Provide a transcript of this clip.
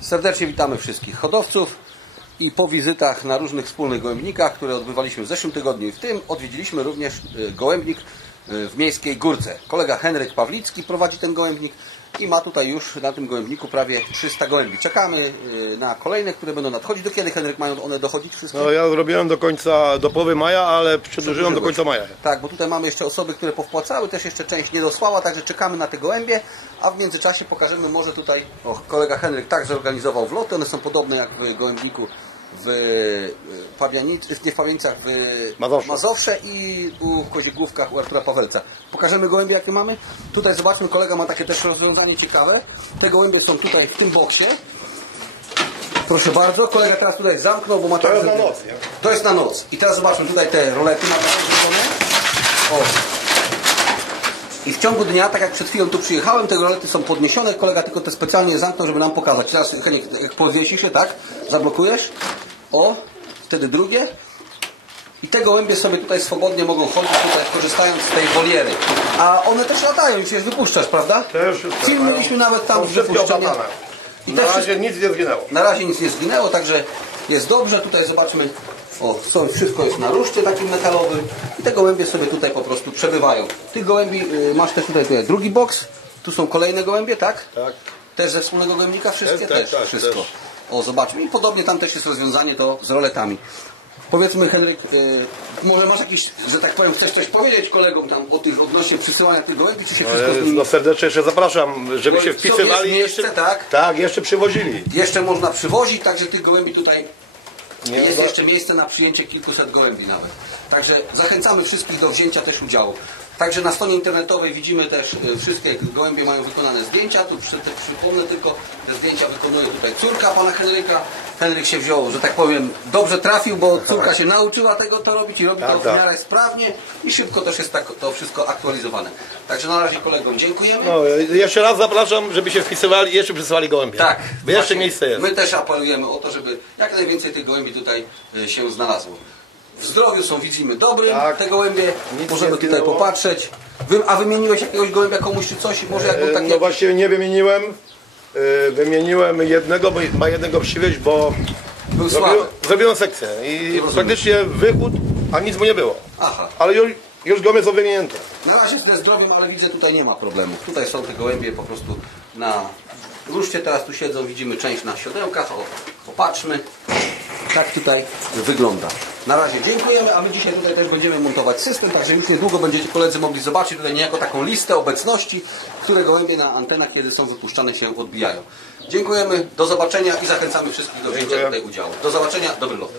Serdecznie witamy wszystkich hodowców i po wizytach na różnych wspólnych gołębnikach, które odbywaliśmy w zeszłym tygodniu i w tym, odwiedziliśmy również e, gołębnik w Miejskiej Górce. Kolega Henryk Pawlicki prowadzi ten gołębnik i ma tutaj już na tym gołębniku prawie 300 gołębi. Czekamy e, na kolejne, które będą nadchodzić. Do kiedy, Henryk, mają one dochodzić wszystkie? No ja zrobiłem do końca, do połowy maja, ale przedłużyłem do końca maja. Tak, bo tutaj mamy jeszcze osoby, które powpłacały, też jeszcze część nie dosłała, także czekamy na te gołębie, a w międzyczasie pokażemy może tutaj, o, kolega Henryk tak zorganizował wloty, one są podobne jak w gołębniku w e, Pawianic, nie w Pawianicach, w Mazowsze. Mazowsze i u Koziegłówkach u Artura Pawelca. Pokażemy gołębie jakie mamy? Tutaj zobaczmy, kolega ma takie też rozwiązanie ciekawe. Te gołębie są tutaj w tym boksie. Proszę bardzo, kolega teraz tutaj zamknął, bo ma To jest na noc, nie? to jest na noc. I teraz zobaczmy tutaj te rolety mamy wrzucone. O. I w ciągu dnia, tak jak przed chwilą tu przyjechałem, te rolety są podniesione. Kolega tylko te specjalnie zamknął, żeby nam pokazać. Teraz Heniek, jak podwiesisz się, tak? Zablokujesz. O. Wtedy drugie. I te gołębie sobie tutaj swobodnie mogą chodzić, tutaj korzystając z tej woliery. A one też latają, już je wypuszczasz, prawda? Też wszystko. Film mieliśmy nawet tam wypuszczenie. opłatane. I Na też razie nic nie zginęło. na razie nic nie zginęło, także jest dobrze. Tutaj zobaczmy, o, są, wszystko jest na ruszcie takim metalowym i te gołębie sobie tutaj po prostu przebywają. Tych gołębi y, masz też tutaj, tutaj drugi boks, tu są kolejne gołębie, tak? Tak. Też ze wspólnego gołębnika wszystkie? Tak, tak, też, tak, wszystko. też. O, zobaczmy. I podobnie tam też jest rozwiązanie to z roletami. Powiedzmy Henryk, y, może masz jakiś, że tak powiem, chcesz coś powiedzieć kolegom tam o tych odnośnie przysyłania tych gołębi, czy się wszystko z nimi... No serdecznie jeszcze zapraszam, żeby Bo się wpisywali. miejsce, jeszcze, tak? tak, jeszcze przywozili. Jeszcze można przywozić, także tych gołębi tutaj jest jeszcze miejsce na przyjęcie kilkuset gołębi nawet. Także zachęcamy wszystkich do wzięcia też udziału. Także na stronie internetowej widzimy też e, wszystkie gołębie mają wykonane zdjęcia. Tu przy, przypomnę tylko, te zdjęcia wykonuje tutaj córka pana Henryka. Henryk się wziął, że tak powiem, dobrze trafił, bo córka się nauczyła tego to robić i robi Tak, to w tak. miarę sprawnie i szybko też jest tak, to wszystko aktualizowane. Także na razie kolegom dziękujemy. No, jeszcze raz zapraszam, żeby się wpisywali i jeszcze przysyłali gołębie. Tak. Bo jeszcze miejsce jest. My też apelujemy o to, żeby jak najwięcej tych gołębi tutaj e, się znalazło. W zdrowiu są widzimy dobrym, Tak. te gołębie. Nic Możemy tutaj popatrzeć. A wymieniłeś jakiegoś gołębia komuś czy coś? Może E, taki... No właśnie nie wymieniłem. E, Wymieniłem jednego, bo ma jednego przywieźć, bo Był zrobiłem, zrobiłem sekcję i praktycznie wychód, a nic mu nie było. Aha. Ale już, już gołębie są wymienięte. Na razie ze zdrowiem, ale widzę tutaj nie ma problemu. Tutaj są te gołębie po prostu na ruszcie. Teraz tu siedzą, widzimy część na siodełkach. O, popatrzmy. Tak tutaj wygląda. Na razie dziękujemy, a my dzisiaj tutaj też będziemy montować system, także już niedługo będziecie koledzy mogli zobaczyć tutaj niejako taką listę obecności, które gołębie na antenach, kiedy są wypuszczane się odbijają. Dziękujemy, do zobaczenia i zachęcamy wszystkich do wzięcia tutaj udziału. Do zobaczenia, dobry lot.